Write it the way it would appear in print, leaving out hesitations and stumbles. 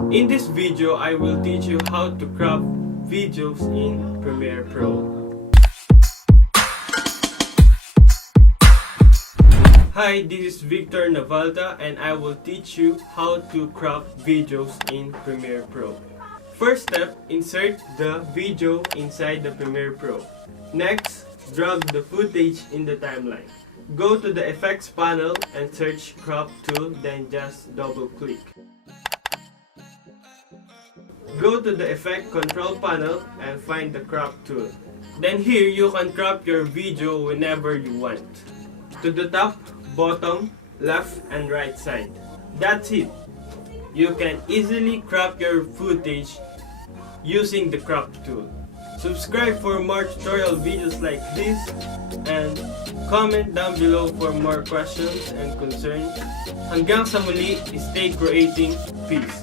In this video, I will teach you how to crop videos in Premiere Pro. Hi, this is Victor Navalda and I will teach you how to crop videos in Premiere Pro. First step, insert the video inside the Premiere Pro. Next, drag the footage in the timeline. Go to the effects panel and search crop tool, then just double click. Go to the effect control panel and find the crop tool. Then here you can crop your video whenever you want. To the top, bottom, left, and right side. That's it. You can easily crop your footage using the crop tool. Subscribe for more tutorial videos like this and comment down below for more questions and concerns. Hanggang sa muli, stay creating. Peace.